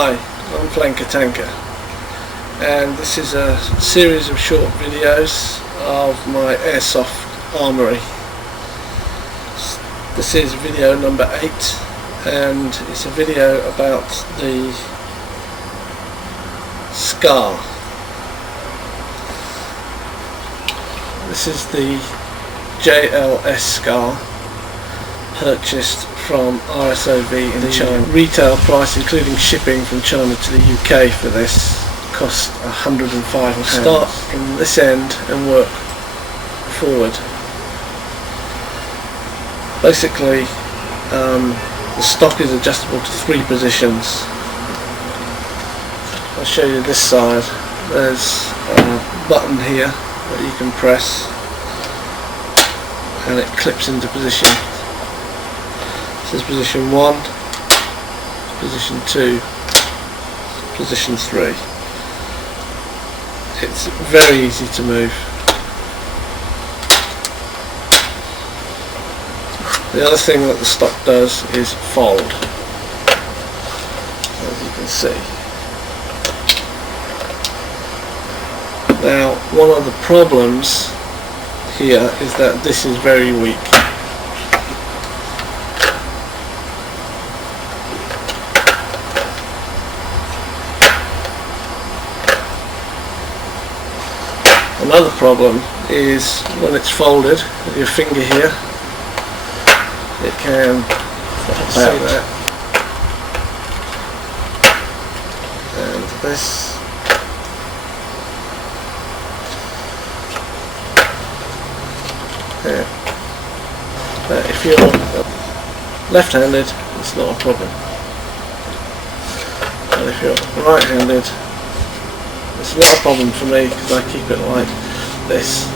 Hi, I'm Flanker Tanker, and this is a series of short videos of my Airsoft Armoury. This is video number 8, and it's a video about the SCAR. This is the JLS SCAR, purchased from RSOV in China. Retail price including shipping from China to the UK for this cost £105. We'll start from this end and work forward. Basically the stock is adjustable to 3 positions. I'll show you this side. There's a button here that you can press and it clips into position. This is position 1, position 2, position 3. It's very easy to move. The other thing that the stock does is fold, as you can see. Now, one of the problems here is that this is very weak. Another problem is when it's folded with your finger here, it can see that, and this there. But if you're left-handed, it's not a problem, and if you're right-handed, it's not a problem for me because I keep it like this.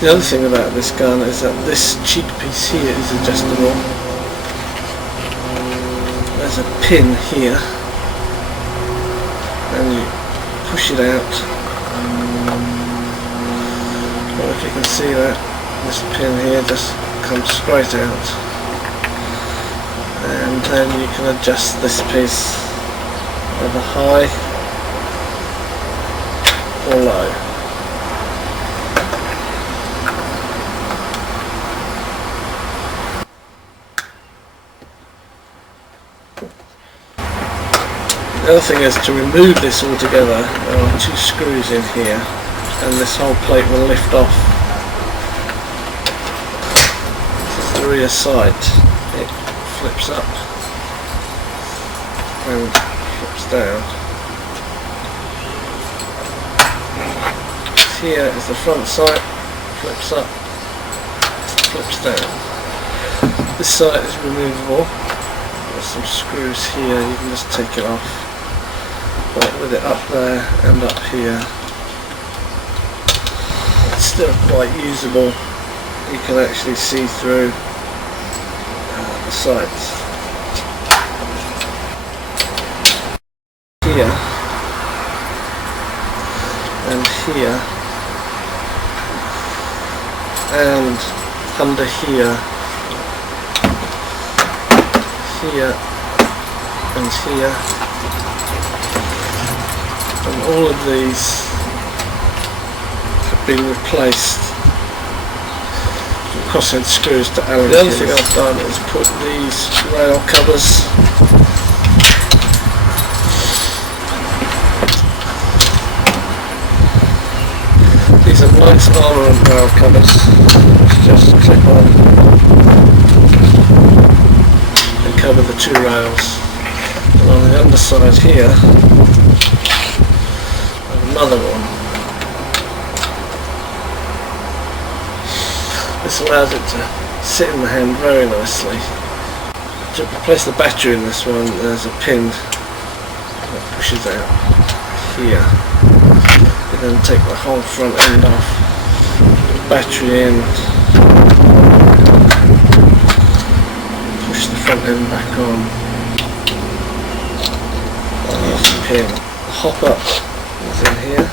The other thing about this gun is that this cheek piece here is adjustable. There's a pin here and you push it out. I don't know if you can see that. This pin here just comes straight out, and then you can adjust this piece either high or low. The other thing is to remove this altogether. There are 2 screws in here, and this whole plate will lift off. This is the rear sight. It flips up and flips down. Here is the front sight, flips up, flips down. This sight is removable. There's some screws here, you can just take it off. But with it up there and up here, it's still quite usable. You can actually see through the sights. Here and here and under here, here and here, and all of these have been replaced from crosshead screws to Allen keys. The other thing I've done is put these rail covers These are nice Armoury rail covers, which just clip on and cover the 2 rails. And on the underside here, I have another one. This allows it to sit in the hand very nicely. To replace the battery in this one, there's a pin that pushes out here. You then take the whole front end off, battery in, push the front end back on, and use the pin. The hop up is in here.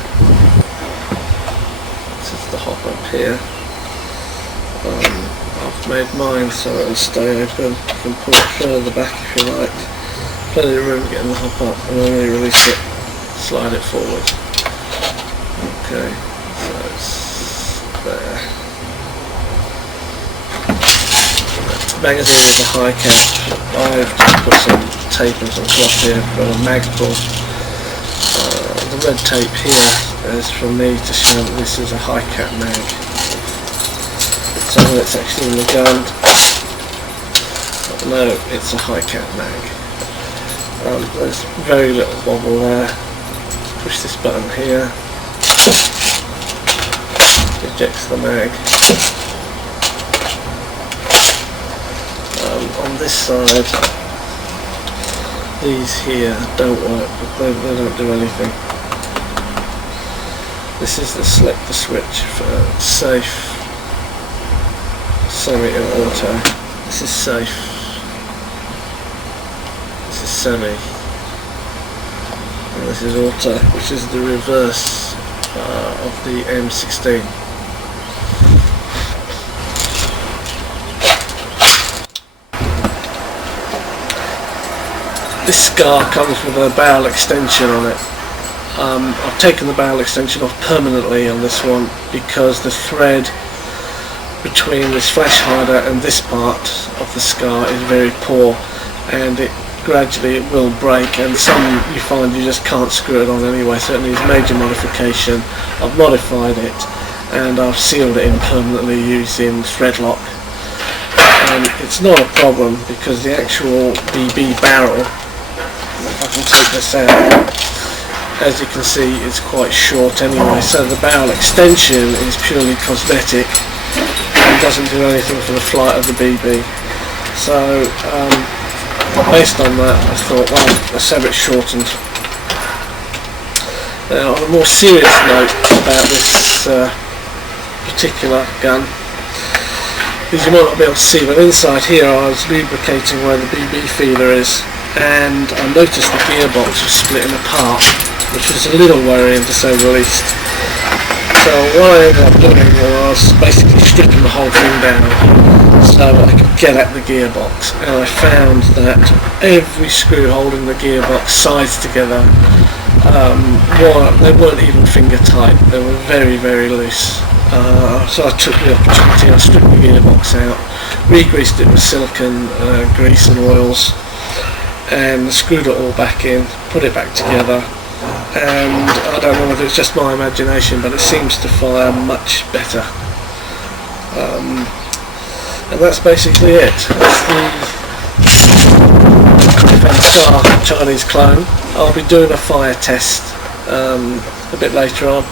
This is the hop up here. I've made mine so it'll stay open. You can pull it further back if you like. plenty of room getting the hop up, and then when you release it, slide it forward. Okay, so it's there. The magazine is a high cap. I've just put some tape and some cloth here for a mag pull. The red tape here is for me to show that this is a high cap mag. So it's actually in the gun. No, it's a high cap mag. There's very little wobble there. Push this button here. Ejects the mag. On this side, these here don't work, they don't do anything. This is the selector switch for safe, semi and auto. This is safe. This is semi. And this is auto, which is the reverse of the M16. This scar comes with a barrel extension on it. I've taken the barrel extension off permanently on this one because the thread between this flash hider and this part of the scar is very poor, and it gradually will break, and some you find you just can't screw it on anyway, so it needs major modification. I've modified it and I've sealed it in permanently using thread lock, and it's not a problem because the actual BB barrel, if I can take this out, as you can see, it's quite short anyway, so the barrel extension is purely cosmetic and doesn't do anything for the flight of the BB. So based on that, I thought, well, let's have it shortened. Now, on a more serious note about this particular gun, because you might not be able to see, but inside here I was lubricating where the BB feeder is, and I noticed the gearbox was splitting apart, which was a little worrying to say the least. So what I ended up doing was basically stripping the whole thing down so I could get at the gearbox, and I found that every screw holding the gearbox sides together, they weren't even finger tight, they were very, very loose. So I took the opportunity, I stripped the gearbox out, re-greased it with silicone grease and oils, and screwed it all back in, put it back together, and I don't know whether it's just my imagination, but it seems to fire much better. And that's basically it. That's the Scar Chinese clone. I'll be doing a fire test a bit later on.